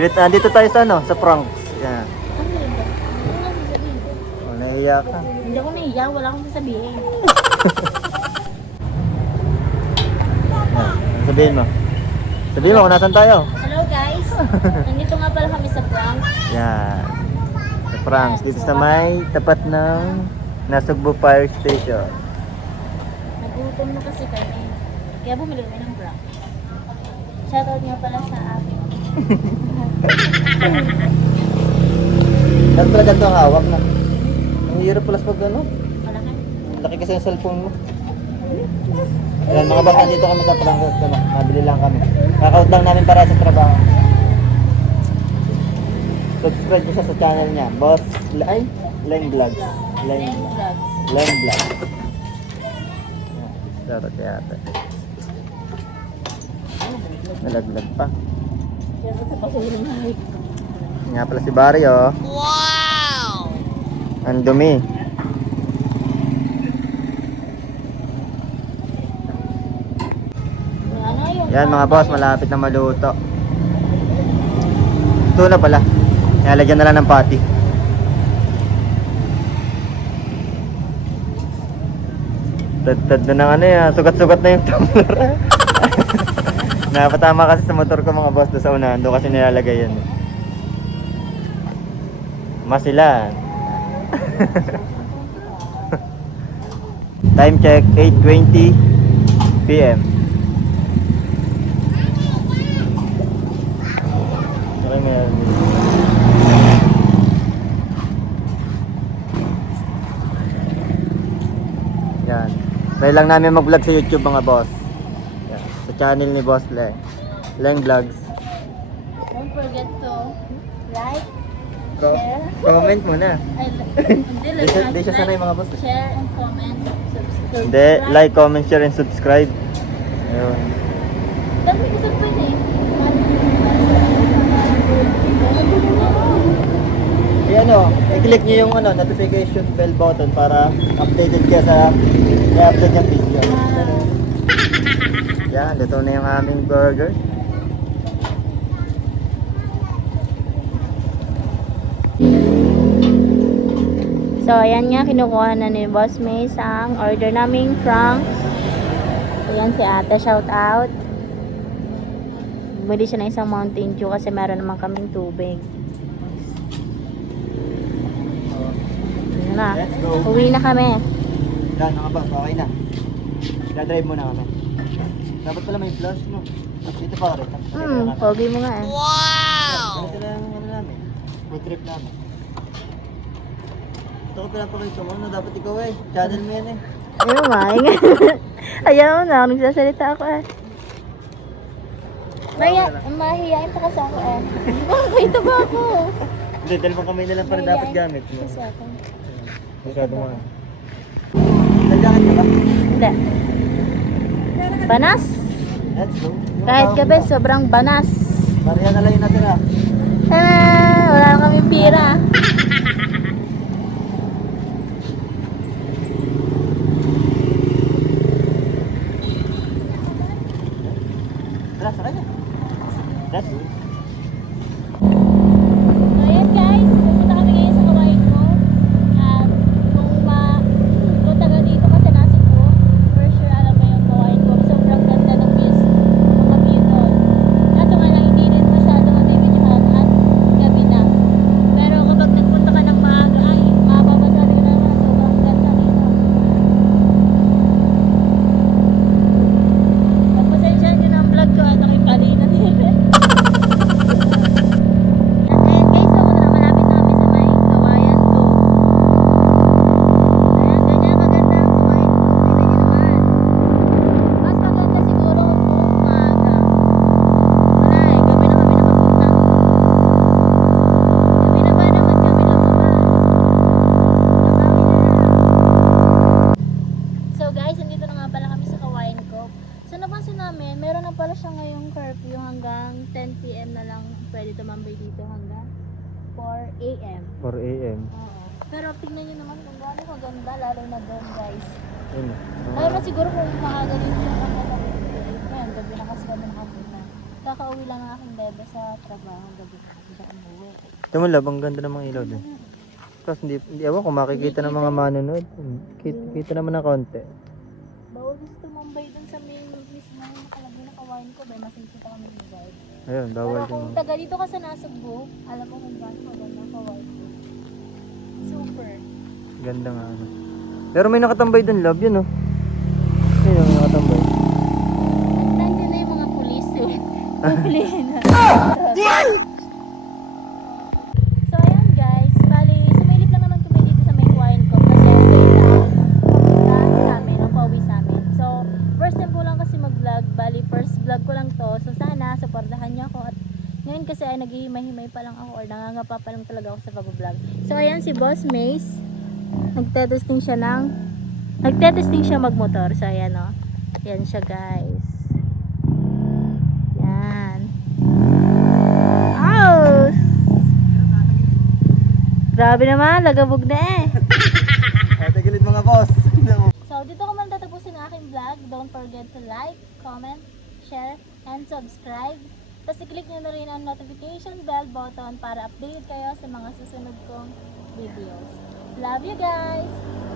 Bilit na, dito tayo sa ano, sa Pranks. Yan. Ano yun ba? Ano lang sasabihin ko? Oh, nahiya ka. Hindi ako nahiya, wala akong sasabihin. Yan. Sabihin mo. Sabihin mo kung nasan tayo. Hello guys! Nandito nga pala kami sa prank. Yan. Sa Pranks. Dito sa may tapat ng Nasugbu Fire Station. Nagutom na kasi kami. Kaya bumili kami ng prank. Shoutout nga pala sa akin. Dapat pala ganito ang hawak na. Ang hirap pala pag ano. Malaki. Laki kasi yung cellphone mo. Ayan mga boss, nandito kami sa Pranks. Ano, nabili lang kami. Kakaut lang namin para sa trabaho. Subscribe nyo siya sa channel niya. Boss, ay, Leng Vlogs. Leng Vlog. Leng Vlogs. Dapat kaya ate. Nalaglag pa. Kaya sa pasuhin ng mic. Nga pala si Barry, oh. Wow! Ang dumi. Ano yung Yan mga boss, malapit na maluto. Ito na pala. Nalagyan na lang ng pati. Tad na ng ano yan. Sugat-sugat na yung tumbler. Napatama kasi sa motor ko mga boss doon sa unahan. Doon kasi nilalagay yan. Masilan. Time check 8:20 PM. Okay, meron. Yan. Try lang namin mag-vlog sa YouTube mga boss. Yan. Sa channel ni Boss Leng. Leng Vlogs. Don't forget to like, Comment muna. Di siya sanay mga boss. Share and comment. Subscribe. Hindi, like, comment, share, and subscribe. Ayun. Dami ko sa pwede. I-ano, i-click nyo yung ano, notification bell button para updated kayo sa i-upload yung video. Yan, luto na yung aming burger. So, ayan nga, kinukuha na ni Boss Mace ang order naming Franks. Ayan si ate, shout out. Bumili siya ng isang Mountain Dew kasi meron naman kaming tubig. Ayan na, Let's go. uwi na kami. Yan, mga boss, okay na. Dadrive muna kami. Dapat pala may flash, no? Dito pa rin. Pogi mo nga eh. Ganito lang yung ano namin. Food trip namin. Ito ko pinapakita mo, no? Dapat ikaw eh. Channel mo yan eh. Ayun, maing. Ayaw na, nagsasalita ako eh. Mahihayin pa kasi ako eh. Makakita ba ako? Hindi, dalawang kamay na lang para dapat gamit. Kasi ako. Masyado mo. Nagjacket ka ba? Hindi. Banas? Let's go. Kahit gabi, sobrang banas. Mariya na lang yung natira. Wala na kami pira. Tara, sakay na. Let's go. So ayan guys, pupunta kami ngayon sa Kawain ko. At kung taga dito kasi nasa ko, for sure alam mo yung Kawain ko. Sobrang ganda ng views, mga view doon. Kaso nga lang hindi rin masyado mabibidyohan at gabi na. Pero kapag nagpunta ka ng maaga, ay mapapasabi ka naman sobrang ganda dito. Pagpasensyahan nyo ng vlog ko at nakipalina din. Ayan guys, ako na malapit na kami sa may Kawayan ko. Ayan, ganyan maganda ang Kawayan ko. Tignan nyo naman. Mas maganda siguro kung umaga. Wala eh, gabi na kami nakapunta. Gabi na ba naman kami lumabas? Nakami na lang. So guys, nandito na nga pala kami sa Kawayan ko. So napansin namin, meron na pala siya ngayong curfew hanggang 10 PM na lang pwede tumambay dito hanggang 4 AM. 4 AM. Oo. Pero tingnan nyo naman kung gaano kaganda, lalo na doon guys. Yun. Lalo na siguro kung mga ganito siya kaganda. Ngayon, gabi na kasi kami nakapunta. kakauwi lang ng aking bebe sa trabaho. Gabi na kasi siya umuwi. Ito mo lab, ang ganda ng mga ilaw din. Tapos hindi ewan ko makikita ng mga manonood. Kita naman ng konti. Bawal gusto tumambay dun sa main mismo yung nakalagay na kawain ko. Dahil masisita kami ng guide. Ayun, bawal Pero din. kung taga dito ka sa Nasugbu, alam mo kung gaano maganda ang kawain ko. Super. Ganda nga ano. Pero may nakatambay dun lab, yun oh. Ayun, may nakatambay. At nandiyan na yung mga pulis eh. Pupulihin na. So ayan guys, bali sumilip lang naman kami dito sa may wine ko kasi papunta sa amin, ang pauwi sa amin. So first time ko lang kasi mag-vlog, bali first vlog ko lang to. So sana supportahan niyo ako at ngayon kasi ay naghihimay-himay pa lang ako or nangangapa pa lang talaga ako sa pag-vlog. So ayan si Boss Mace, nagtetesting siya magmotor. So ayan o, yan siya guys. Yan. Ow! Grabe naman, lagabog na eh. Ate gilid mga boss. So, dito ko man tatapusin ang aking vlog. Don't forget to like, comment, share, and subscribe. Tapos i-click nyo na rin ang notification bell button para updated kayo sa mga susunod kong videos. Love you guys!